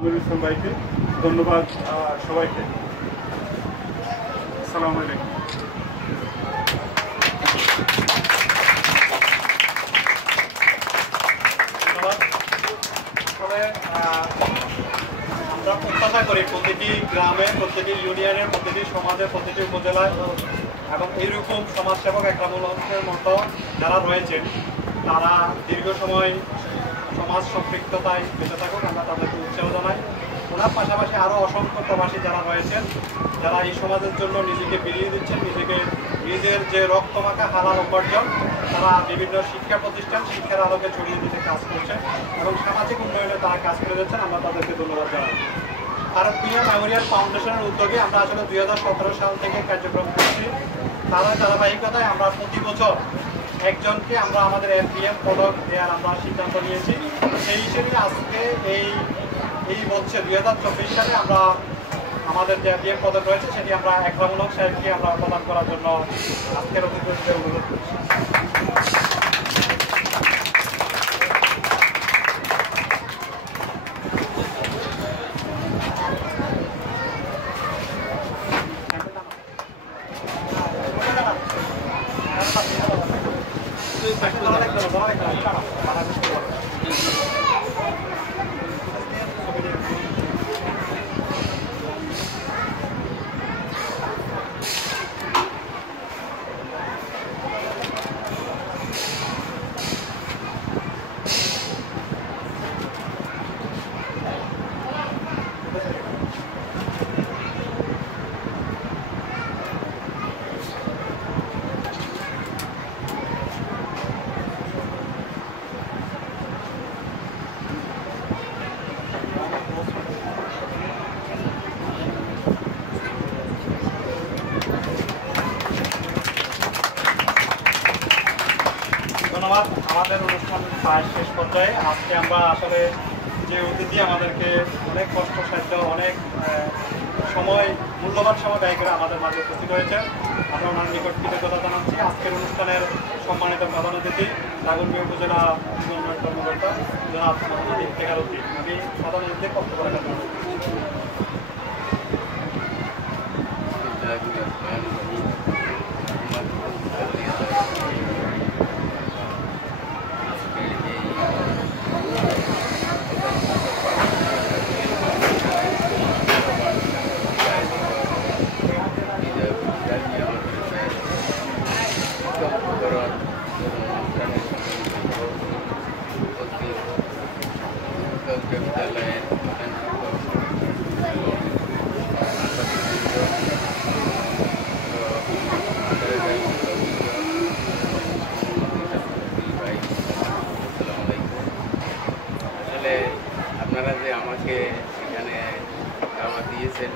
আমিরুল ইসলাম ভাইকে ধন্যবাদ। সবাইকে আসসালামু আলাইকুম। আমরা প্রত্যাশা করি প্রতিটি গ্রামে, প্রতিটি ইউনিয়নে, প্রতিটি সমাজে, প্রতিটি উপজেলায় এবং এইরকম সমাজসেবক একরামুল হকের মতো যারা রয়েছেন তারা দীর্ঘ সময় সমাজ সম্পৃক্ততায় বেঁচে থাকুক, আমরা তাদেরকে উৎসাহ জানাই। ওনার পাশাপাশি আরও অসংখ্য প্রবাসী যারা রয়েছেন, যারা এই সমাজের জন্য নিজেকে বিলিয়ে দিচ্ছেন, নিজের যে রক্তমাখা হালাল উপার্জন তারা বিভিন্ন শিক্ষা প্রতিষ্ঠান শিক্ষার আলোকে ছড়িয়ে দিতে কাজ করছেন এবং সামাজিক উন্নয়নে তারা কাজ করে যাচ্ছেন। আমরা তাদেরকে ধন্যবাদ জানাই। ভারতীয় মেমোরিয়াল ফাউন্ডেশনের উদ্যোগে আমরা আসলে 2017 সাল থেকে কার্যক্রম করছি। তার ধারাবাহিকতায় আমরা প্রতি বছর একজনকে আমরা আমাদের এফপিএম পদক দেওয়ার আমরা সিদ্ধান্ত নিয়েছি। সেই হিসেবে আজকে এই বছর 2024 সালে আমরা আমাদের যে এফপিএম পদক রয়েছে সেটি আমরা একরামুল হক সাহেবকে আমরা প্রদান করার জন্য আজকের অতিথিদের অনুরোধ করছি। ধন্যবাদ। আমাদের অনুষ্ঠান প্রায় শেষ পর্যায়ে। আজকে আমরা আসলে যে অতিথি আমাদেরকে অনেক কষ্টসাধ্য, অনেক মূল্যবান সময় ব্যয় করে আমাদের মাঝে উপস্থিত হয়েছে, আমরা ওনার নিকট কৃতজ্ঞতা জানাচ্ছি। আজকের অনুষ্ঠানের সম্মানিত প্রধান অতিথি দাগনভূঞা উপজেলা উন্নয়ন কর্মকর্তা জনাব আলিফ টেকার উদ্দিন, আমি প্রধান অতিথির বক্তব্য রাখার জন্য আপনারা যে আমাকে এখানে দাওয়াত দিয়েছেন,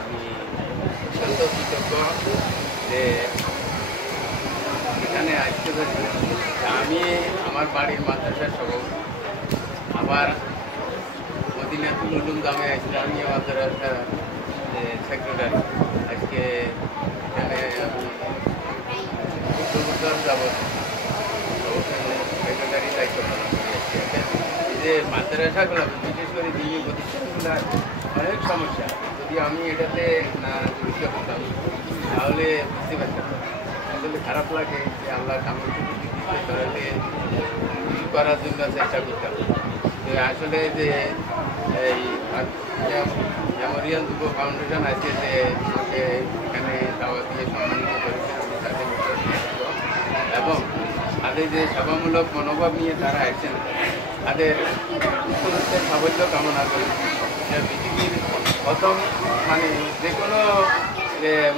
আমি অত্যন্ত কৃতজ্ঞ যে এখানে আসতে পারি। আমি আমার বাড়ির মাদ্রাসার সভাপতি, আবার মদিনাতুল উলুম জামিয়া ইসলামিয়া মাদ্রাসার সেক্রেটারি। আজকে এখানে আমি 14 বছর যাবৎ সেক্রেটারি দায়িত্ব পালন করে আসছি। এই যে মাদ্রাসাগুলো, বিশেষ করে দিনী প্রতিষ্ঠানগুলো অনেক সমস্যা, যদি আমি এটাতে না জড়িত হতাম তাহলে বুঝতে পারতাম। আসলে খারাপ লাগে যে আল্লাহ সামর্থ্য দিতে তাহলে করার জন্য চেষ্টা করতাম। তো আসলে যে এই মেমোরিয়াল যুব ফাউন্ডেশন আছে যে আমাকে এখানে দাওয়াত দিয়ে সম্মানিত করেছে, আমি তাদের এবং তাদের যে সভামূলক মনোভাব নিয়ে তারা আসছেন তাদের সাফল্য কামনা করি। পৃথিবীর প্রথম যে কোনো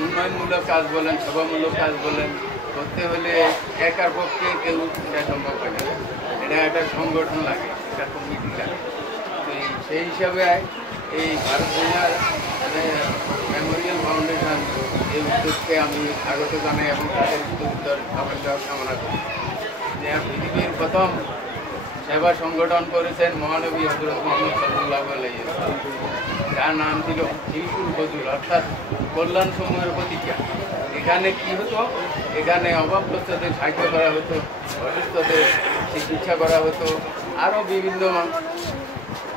উন্নয়নমূলক কাজ বলেন, সভামূলক কাজ বলেন, করতে হলে একার পক্ষে কেউ এটা সম্ভব হয় না। এটা একটা সংগঠন লাগে, একটা কমিটি লাগে। তো সেই হিসাবে এই ভারত দুনিয়ার মেমোরিয়াল ফাউন্ডেশন এই উদ্যোগকে আমি স্বাগত জানাই এবং তাদের উত্তর সাফল্য কামনা করি। পৃথিবীর প্রথম সেবা সংগঠন করেছেন মহানবী হযরত মুহাম্মদ সাল্লাল্লাহু আলাইহি ওয়াসাল্লাম, যার নাম ছিল হিলকুল ফজুল, অর্থাৎ কল্যাণ সমূহের প্রতীক্ষা। এখানে কি হতো, এখানে অভাবগ্রস্তদের সাহায্য করা হতো, অসুস্থদের চিকিৎসা করা হতো, আরও বিভিন্ন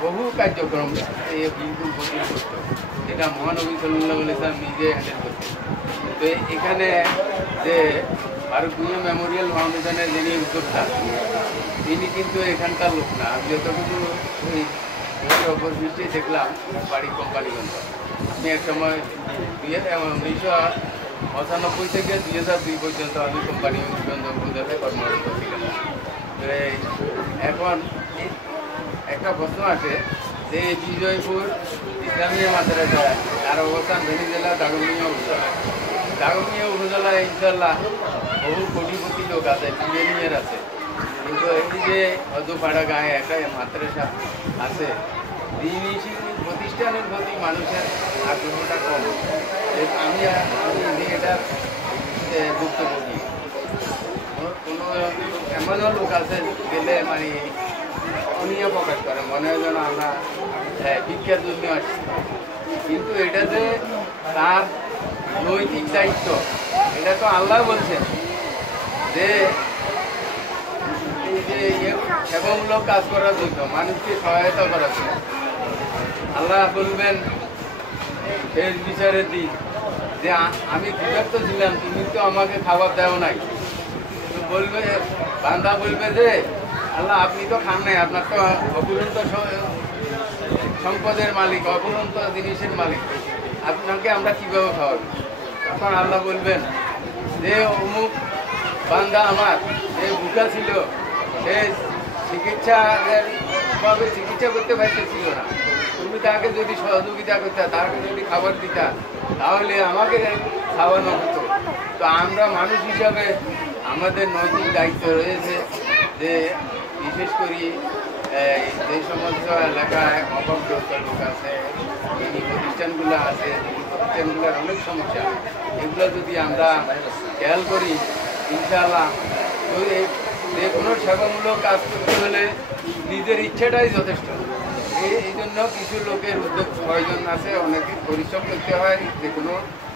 বহু কার্যক্রম বিলকুল প্রতিল করত, যেটা মহানবী সাল্লাল্লাহু আলাইহি ওয়াসাল্লাম নিজে হ্যান্ডেল করতেন। তো এখানে যে ফারুক মিয়া মেমোরিয়াল ফাউন্ডেশনের যিনি উদ্যোক্তা, তিনি কিন্তু এখানকার লোক না। আমি যতটুকু ওই অপর দৃষ্টি দেখলাম, বাড়ি কোম্পানিগঞ্জ। আমি এক সময় 1995 থেকে 2002 পর্যন্ত আমি কোম্পানিগঞ্জ উপজেলায় কর্মরত ছিলাম। তো এখন একটা প্রশ্ন আছে যে বিজয়পুর ইসলামিয়া মাদ্রাসা, তার অবস্থান ফেনী জেলা দাগনভূঞা উপজেলা। দাগনভূঞা উপজেলায় ইনশাল্লাহ বহু কোটিপতি লোক আছে, বিলিয়নিয়ার আছে, কিন্তু এই যে অজপাড়া গায়ে একটা মাদ্রাসা আছে, দিনী প্রতিষ্ঠানের প্রতি মানুষের আগ্রহটা কম। আমি এটা বক্তব্য দিই, কোনো এমনও লোক আছে গেলে মানে অনিয়া প্রকাশ করে, মনে হয় যেন আমরা শিক্ষার জন্য আসছি, কিন্তু এটা যে তার নৈতিক দায়িত্ব, এটা তো আল্লাহ বলছেন যে এই যে সেবামূলক কাজ করার জন্য, মানুষকে সহায়তা করার জন্য। আল্লাহ বলবেন শেষ বিচারের দিন যে আমি ক্ষুধার্ত ছিলাম, তুমি তো আমাকে খাবার দেও নাই। তো বলবে, বান্দা বলবে যে আল্লাহ আপনি তো খান নাই, আপনার তো অপুরন্ত সম্পদের মালিক, অপুরন্ত জিনিসের মালিক, আপনাকে আমরা কীভাবে খাওয়াবো? তখন আল্লাহ বলবেন যে অমুক বান্দা আমার যে ভুকা ছিল, সে চিকিৎসা করতে পারতেছিল না, তুমি তাকে যদি সহযোগিতা করতে, তাকে যদি খাবার দিতা, তাহলে আমাকে খাওয়ানো হতো। তো আমরা মানুষ হিসাবে আমাদের নৈতিক দায়িত্ব রয়েছে যে বিশেষ করে যে সমস্ত এলাকায় অভাবগ্রস্ত লোক আছে, এই প্রতিষ্ঠানগুলো আছে, প্রতিষ্ঠানগুলোর অনেক সমস্যা, এগুলো যদি আমরা খেয়াল করি, ইনশাআল্লাহ যে কোনো সেবামূলক কাজ করতে হলে নিজের ইচ্ছাটাই যথেষ্ট। এই জন্য কিছু লোকের উদ্যোগ প্রয়োজন আছে, অনেকে পরিশ্রম করতে হয় যে কোনো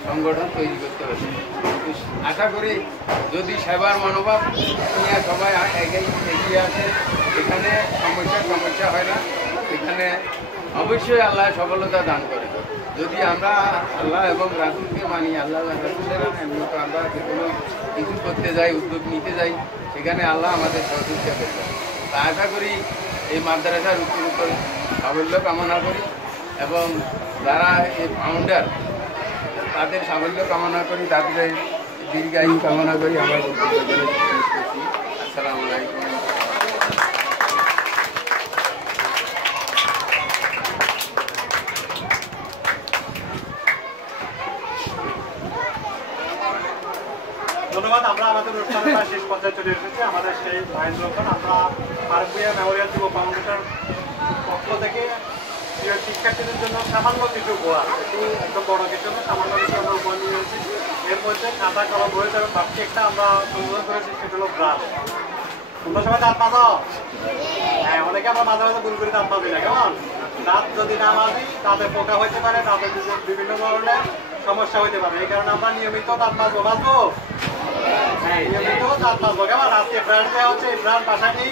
সংগঠন তৈরি করতে হবে। আশা করি যদি সেবার মনোভাব নিয়ে সবাই এগিয়ে আসে, এখানে সমস্যা হয় না, এখানে অবশ্যই আল্লাহ সফলতা দান করে। যদি আমরা আল্লাহ এবং রাসূলকে মানি, আল্লাহ রাসূলের এমনি তো আমরা যে কোনো কিছু করতে যাই, উদ্যোগ নিতে যাই, সেখানে আল্লাহ আমাদের সহযোগিতা করবে। তা আশা করি এই মাদ্রাসার উত্তর সাফল্য কামনা করি, এবং যারা এই ফাউন্ডার তাদের সাফল্য কামনা করি, তাদের দীর্ঘায়ু কামনা করি। আমরা বক্তব্য বলে শেষ করছি। আসসালামু আলাইকুম। ধন্যবাদ। আমরা আমাদের অনুষ্ঠানের প্রায় শেষ পর্যায়ে চলে এসেছি। আমাদের সেই মহেন্দ্রক্ষণ আমরা ফারুক মিয়া মেমোরিয়াল যুব ফাউন্ডেশন পক্ষ থেকে শিক্ষার্থীদের জন্য সামান্য কিছু উপহার, একদম বড় কিছু না, সামান্য কিছু আমরা উপহার নিয়ে এসেছি। এর মধ্যে খাতা কলম রয়েছে এবং বাকি একটা আমরা সংযোজন করেছি, সেটা হলো ব্রাশ। তোমরা সবাই দাঁত মাজো? হ্যাঁ, অনেকে আমরা মাঝে মাঝে ভুল করে দাঁত মাজি না, কেমন? দাঁত যদি না মাজি তাতে পোকা হইতে পারে, তাতে বিভিন্ন ধরনের সমস্যা হইতে পারে। এই কারণে আমরা নিয়মিত দাঁত মাজবো। হ্যাঁ, নিয়মিত দাঁত মাজবো, কেমন? আজকে ব্রাশ দেওয়া হচ্ছে, এই ব্রাশ বাসায় নেই,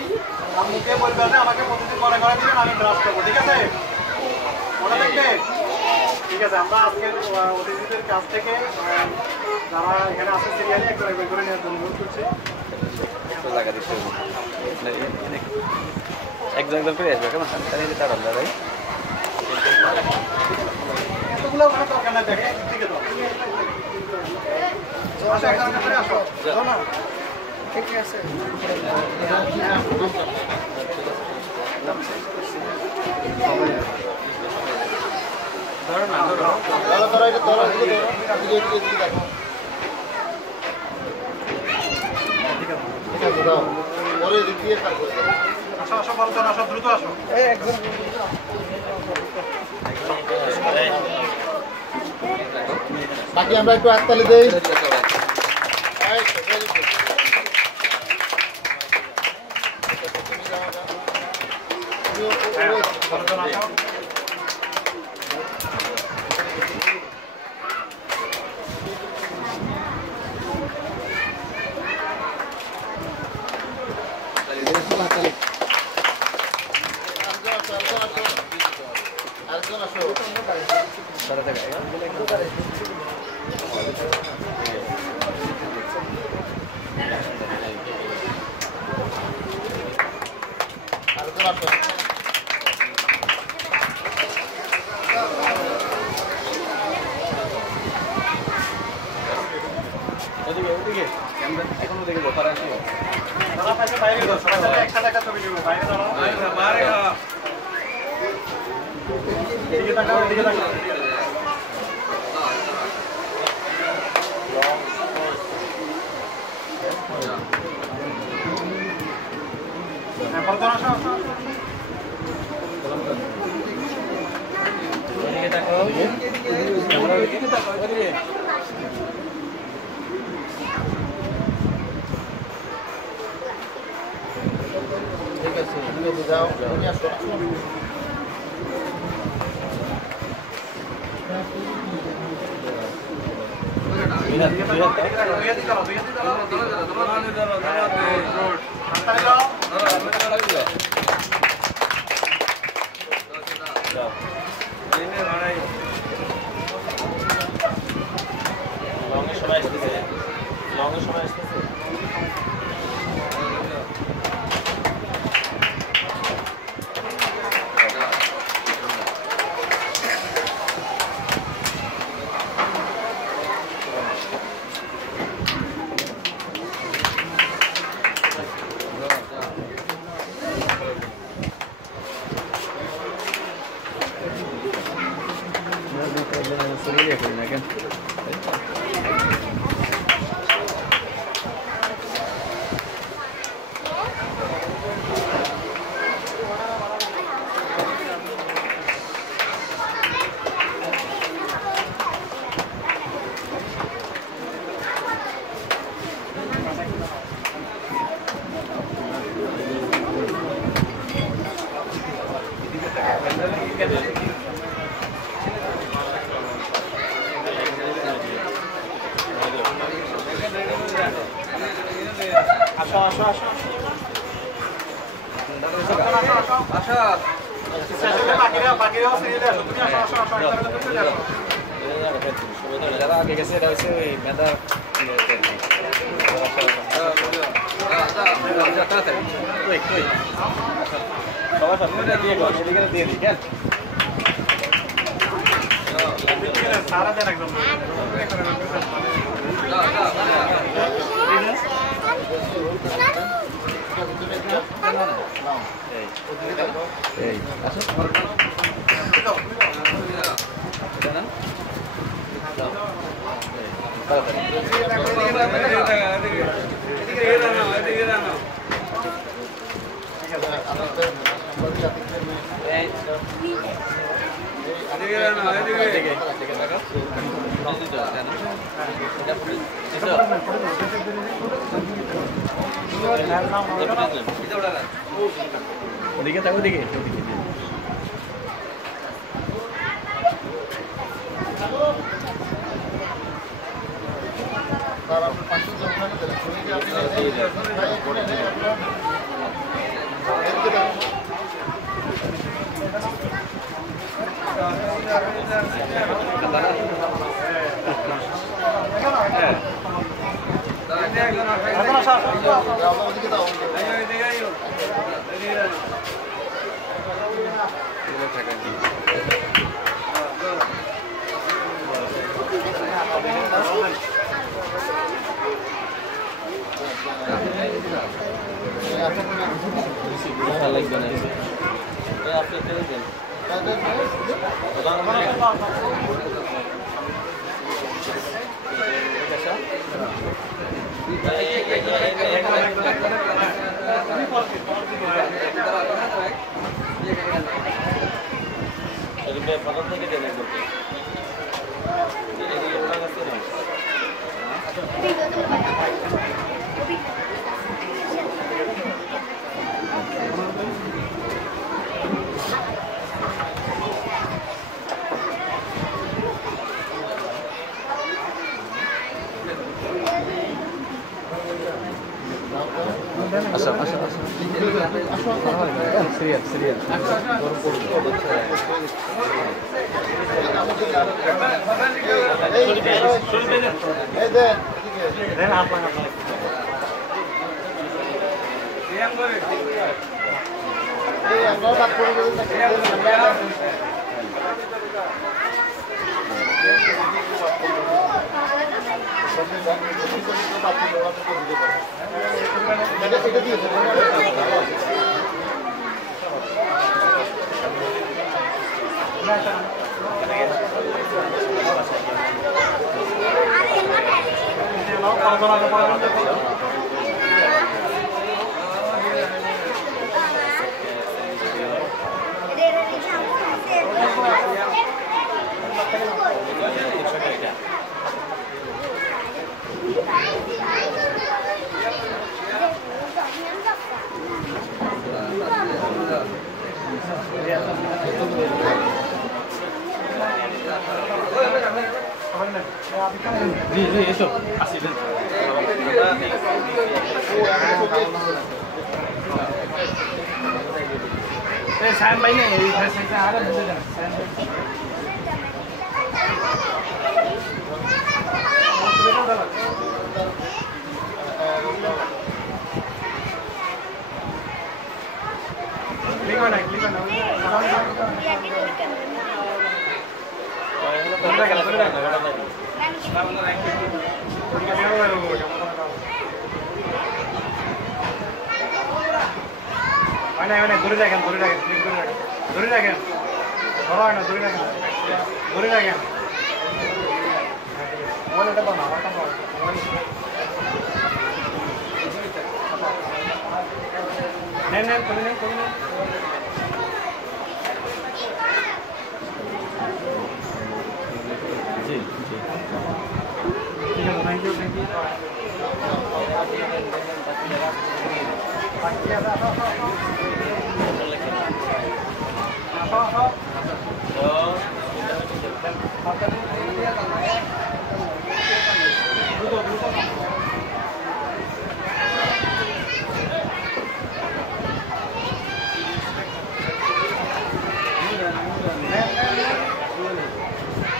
আম্মুকে বলবেন যে আমাকে প্রতিদিন মনে করে দিবেন, আমি ব্রাশ করবো, ঠিক আছে? মনে থাকবে? ঠিক আছে। আমরা আজকের অতিথিদের কাছ থেকে যারা এখানে আছে সিরিয়ালি একটু বের করে নেওয়ার জন্য অনুরোধ করছি। একজন করে আসবে, কেমন? তার ভাই এতগুলো ওখানে দরকার নাই, দেখে দিকে দাও। আসো, এখানে করে আসো। না, ঠিক আছে। ধরো না, ধরো। আসো, আসো, বলছেন, আসো, দ্রুত আসো। বাকি আমরা একটু হাততালি দেই। হাততালি একসাথে একটা ছবি নিব বাইরে দাঁড়াও দিকে তাকাও দিকে তাকাও ঠিক আছে যাও তুমি আসো লংয়ের সময় আসতেছে লংয়ের সময় আসতেছে আসো আসো আসো আশা যারা আগে গেছে এটা হচ্ছে ওই মেধা সবার সামনে দিয়ে গো এদিকে দিয়ে দিই কেন সারা দেন একদম এই আসো ওদিকে থাকো ওদিকে লাগবে না আপনি ফেলে দেন প্রথম থেকে দেন একদম আসো আসো আসো জি জি এসো আসিলেন সাইন ভাই না এই সাইনটা আরে বুঝে যান সাইন ক্লিক হয় না ধরে রাখেন ধরে রাখেন ধরা হয় না ধরে রাখেন মোবাইলটা পাও না আমারটা পাও নেন করে নেন জি জি ঠিক আছে থ্যাংক ইউ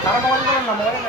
তারা মোবাইল করেন না মোবাইল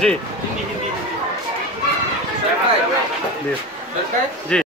জি জি